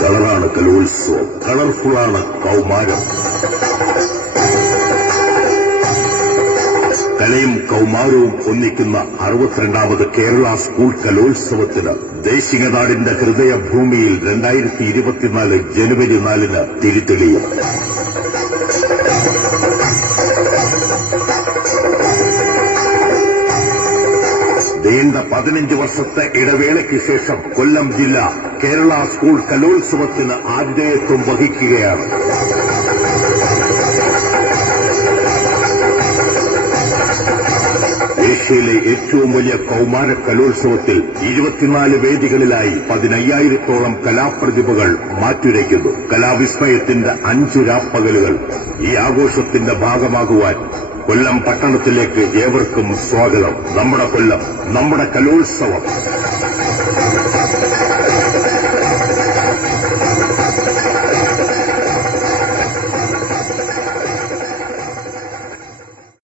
കളറാണ് കലോത്സവം കളർഫുള്ളാണ് കൗമാരം. കലയും കൗമാരവും ഒന്നിക്കുന്ന അറുപത്തിരണ്ടാമത് കേരള സ്കൂൾ കലോത്സവത്തിന് ദേശികനാടിന്റെ ഹൃദയഭൂമിയിൽ രണ്ടായിരത്തി ഇരുപത്തിനാല് ജനുവരി നാലിന് തിരിതെളിയും. നീണ്ട പതിനഞ്ച് വർഷത്തെ ഇടവേളയ്ക്ക് ശേഷം കൊല്ലം ജില്ല കേരള സ്കൂൾ കലോത്സവത്തിന് ആതിഥേയത്വം വഹിക്കുകയാണ്. ഏഷ്യയിലെ ഏറ്റവും വലിയ കൌമാര കലോത്സവത്തിൽ ഇരുപത്തിനാല് വേദികളിലായി പതിനയ്യായിരത്തോളം കലാപ്രതിഭകൾ മാറ്റുരയ്ക്കുന്നു. കലാവിസ്മയത്തിന്റെ അഞ്ചു രാപ്പകലുകൾ ഈ ആഘോഷത്തിന്റെ ഭാഗമാകുവാൻ കൊല്ലം പട്ടണത്തിലേക്ക് ഏവർക്കും സ്വാഗതം. നമ്മുടെ കൊല്ലം നമ്മുടെ കലോത്സവം.